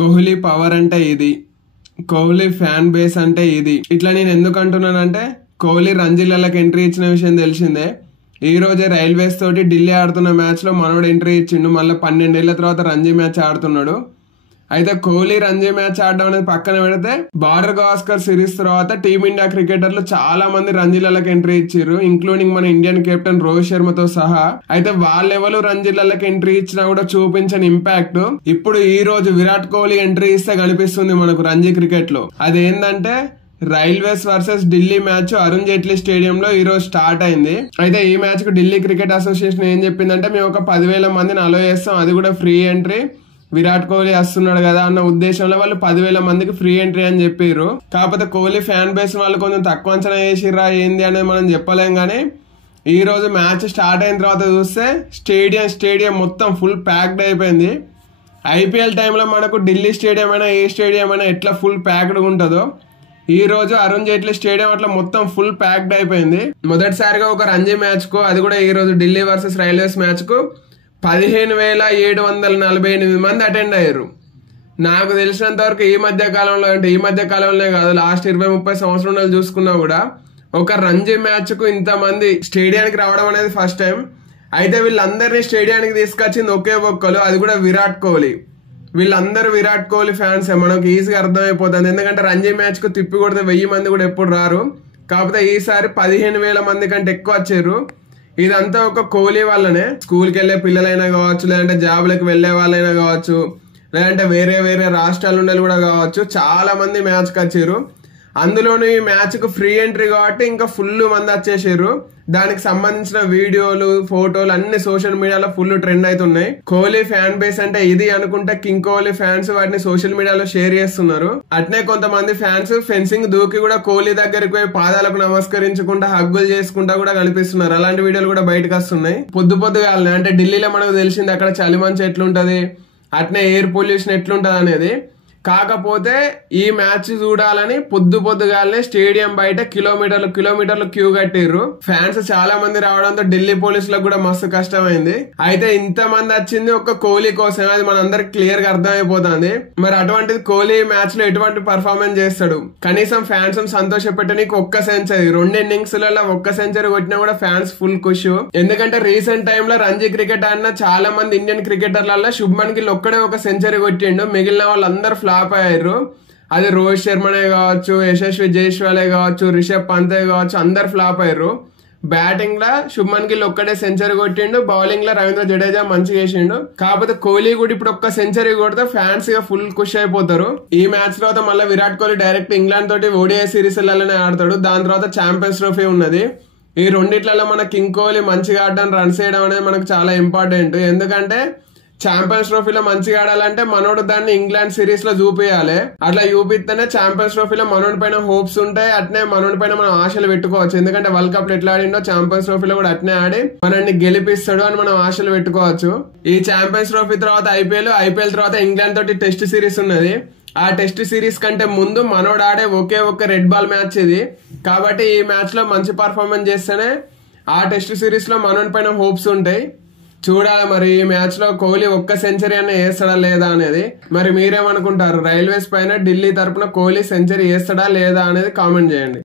Kohli power అంటే ఇది, Kohli fan base అంటే ఇది. ఇట్లా నేను ఎందుకు అంటున్నానంటే కోహ్లీ రంజీలకి ఎంట్రీ ఇచ్చిన విషయం తెలిసిందే. ఈ రోజే రైల్వేస్ తోటి ఢిల్లీ ఆడుతున్న మ్యాచ్ లో మనోడు ఎంట్రీ ఇచ్చిండు. మళ్ళీ 12 ఏళ్ల తర్వాత రంజీ మ్యాచ్ ఆడుతున్నాడు. అయితే కోహ్లీ రంజీ మ్యాచ్ ఆడడం అనేది పక్కన పెడితే బార్డర్ గవాస్కర్ సిరీస్ తర్వాత టీమిండియా క్రికెటర్లు చాలా మంది రంజీలకి ఎంట్రీ ఇచ్చారు, ఇంక్లూడింగ్ మన ఇండియన్ కెప్టెన్ రోహిత్ శర్మతో సహా. అయితే వాళ్ళెవరు రంజీలకి ఎంట్రీ ఇచ్చినా కూడా చూపించని ఇంపాక్ట్ ఇప్పుడు ఈ రోజు విరాట్ కోహ్లీ ఎంట్రీ ఇస్తే కనిపిస్తుంది మనకు రంజీ క్రికెట్ లో. అదేంటంటే railways versus Delhi match Arun Jaitley stadium లో ఈ రోజు స్టార్ట్ అయింది. అయితే ఈ మ్యాచ్ కు ఢిల్లీ క్రికెట్ అసోసియేషన్ ఏం చెప్పిందంటే మేము ఒక 10,000 మందిని అలో చేస్తాం, అది కూడా ఫ్రీ ఎంట్రీ, విరాట్ కోహ్లీ వస్తున్నాడు కదా అన్న ఉద్దేశంలో వాళ్ళు 10,000 మందికి ఫ్రీ ఎంట్రీ అని చెప్పారు. కాకపోతే కోహ్లీ ఫ్యాన్ బేస్ వాళ్ళు కొంచెం తక్కువ అంచనా వేసిర్రా ఏంది అనేది మనం చెప్పలేం. కానీ ఈ రోజు మ్యాచ్ స్టార్ట్ అయిన తర్వాత చూస్తే స్టేడియం మొత్తం ఫుల్ ప్యాక్డ్ అయిపోయింది. ఐపీఎల్ టైంలో మనకు ఢిల్లీ స్టేడియం అయినా ఏ స్టేడియం అయినా ఎట్లా ఫుల్ ప్యాక్డ్ ఉంటుందో ఈ రోజు అరుణ్ జైట్లీ స్టేడియం అట్లా మొత్తం ఫుల్ ప్యాక్డ్ అయిపోయింది. మొదటిసారిగా ఒక రంజీ మ్యాచ్ కు, అది కూడా ఈ రోజు ఢిల్లీ వర్సెస్ రైల్వేస్ మ్యాచ్ కు 15,748 మంది అటెండ్ అయ్యారు. నాకు తెలిసినంత వరకు ఈ మధ్య కాలంలోనే కాదు, లాస్ట్ 20-30 సంవత్సరాలు చూసుకున్నా కూడా ఒక రంజీ మ్యాచ్ కు ఇంతమంది స్టేడియానికి రావడం అనేది ఫస్ట్ టైం. అయితే వీళ్ళందరినీ స్టేడియానికి తీసుకొచ్చింది ఒకే ఒక్కరు, అది కూడా విరాట్ కోహ్లీ. వీళ్ళందరూ విరాట్ కోహ్లీ ఫ్యాన్స్ మనకు ఈజీగా అర్థమైపోతుంది. ఎందుకంటే రంజీ మ్యాచ్ కు తిప్పి కొడితే 1000 మంది కూడా ఎప్పుడు రారు. కాకపోతే ఈసారి 15,000 మంది కంటే ఎక్కువ వచ్చారు. ఇదంతా ఒక కోహ్లీ వల్లనే. స్కూల్కి వెళ్లే పిల్లలైనా కావచ్చు, లేదంటే జాబ్లకు వెళ్లే వాళ్ళైనా కావచ్చు, లేదంటే వేరే రాష్ట్రాల నుండి కూడా కావచ్చు, చాలా మంది మ్యాచ్కి వచ్చారు. అందులోనూ ఈ మ్యాచ్ కు ఫ్రీ ఎంట్రీ కాబట్టి ఇంకా ఫుల్ మంది వచ్చేసారు. దానికి సంబంధించిన వీడియోలు, ఫోటోలు అన్ని సోషల్ మీడియాలో ఫుల్ ట్రెండ్ అవుతున్నాయి. కోహ్లీ ఫ్యాన్ బేస్ అంటే ఇది అనుకుంటే కింగ్ కోహ్లీ ఫ్యాన్స్ వాటిని సోషల్ మీడియాలో షేర్ చేస్తున్నారు. అట్నే కొంతమంది ఫ్యాన్స్ ఫెన్సింగ్ దూకి కూడా కోహ్లీ దగ్గరికి పోయి పాదాలకు నమస్కరించుకుంటా హగ్గులు చేసుకుంటా కూడా కనిపిస్తున్నారు. అలాంటి వీడియోలు కూడా బయటకు వస్తున్నాయి. పొద్దుగాలనే అంటే ఢిల్లీలో మనకు తెలిసింది అక్కడ చలి మంచు ఎట్లుంటది, అట్నే ఎయిర్ పొల్యూషన్ ఎట్లుంటది అనేది. కాకపోతే ఈ మ్యాచ్ చూడాలని పొద్దుగాలనే స్టేడియం బయట కిలోమీటర్లు క్యూ కట్టిర్రు. ఫ్యాన్స్ చాలా మంది రావడంతో ఢిల్లీ పోలీసులకు కూడా మస్తు కష్టమైంది. అయితే ఇంత మంది వచ్చింది ఒక కోహ్లీ కోసం, అది మనందరికి క్లియర్ గా అర్థమైపోతుంది. మరి అటువంటిది కోహ్లీ మ్యాచ్ లో ఎటువంటి పర్ఫార్మెన్స్ చేస్తాడు? కనీసం ఫ్యాన్స్ సంతోష పెట్టడానికి ఒక్క సెంచరీ, 2 ఇన్నింగ్స్ లలో ఒక్క సెంచరీ కొట్టినా కూడా ఫ్యాన్స్ ఫుల్ ఖుషి. ఎందుకంటే రీసెంట్ టైమ్ లో రంజీ క్రికెట్ ఆడిన చాలా మంది ఇండియన్ క్రికెటర్లలో శుభ్మన్ గిల్ ఒక్కడే ఒక సెంచరీ కొట్టిండు, మిగిలిన వాళ్ళందరూ ఫ్లాప్ అయ్యారు. అది రోహిత్ శర్మనే కావచ్చు, యశస్వి జైస్వాలే కావచ్చు, రిషబ్ పంతే కావచ్చు, అందరు ఫ్లాప్ అయ్యారు. బ్యాటింగ్ లా శుభ్మన్ గిల్ ఒక్కడే సెంచరీ కొట్టిండు, బౌలింగ్ లో రవీంద్ర జడేజా మంచిగా వేసిండు. కాకపోతే కోహ్లీ కూడా ఇప్పుడు ఒక్క సెంచరీ కొడితే ఫ్యాన్స్ గా ఫుల్ ఖుషి అయిపోతారు. ఈ మ్యాచ్ తర్వాత మళ్ళీ విరాట్ కోహ్లీ డైరెక్ట్ ఇంగ్లాండ్ తోటి ఓడిఐ సిరీస్ లలోనే ఆడతాడు. దాని తర్వాత ఛాంపియన్స్ ట్రోఫీ ఉన్నది. ఈ రెండిట్లలో మన కింగ్ కోహ్లీ మంచిగా ఆడడం, రన్స్ చేయడం అనేది మనకు చాలా ఇంపార్టెంట్. ఎందుకంటే ఛాంపియన్స్ ట్రోఫీలో మంచిగా ఆడాలంటే మనోడు దాన్ని ఇంగ్లాండ్ సిరీస్ లో చూపించాలి. అట్లా చూపిస్తేనే ఛాంపియన్స్ ట్రోఫీలో మనోడి పైన హోప్స్ ఉంటాయి, అట్నే మనోడి పైన మనం ఆశలు పెట్టుకోవచ్చు. ఎందుకంటే వరల్డ్ కప్ లో ఎట్లా ఆడిండో ఛాంపియన్స్ ట్రోఫీలో కూడా అట్నే ఆడి మనల్ని గెలిపిస్తాడు అని మనం ఆశలు పెట్టుకోవచ్చు. ఈ ఛాంపియన్స్ ట్రోఫీ తర్వాత ఐపీఎల్ తర్వాత ఇంగ్లాండ్ తోటి టెస్ట్ సిరీస్ ఉన్నది. ఆ టెస్ట్ సిరీస్ కంటే ముందు మనోడు ఆడే ఒకే ఒక్క రెడ్ బాల్ మ్యాచ్ ఇది. కాబట్టి ఈ మ్యాచ్ లో మంచి పర్ఫార్మెన్స్ చేస్తేనే ఆ టెస్ట్ సిరీస్ లో మనోడి పైన హోప్స్ ఉంటాయి. చూడాలి మరి ఈ మ్యాచ్ లో కోహ్లీ ఒక్క సెంచరీ అన్న వేస్తాడా లేదా అనేది. మరి మీరేమనుకుంటారు? రైల్వేస్ పైన ఢిల్లీ తరపున కోహ్లీ సెంచరీ వేస్తాడా లేదా అనేది కామెంట్ చేయండి.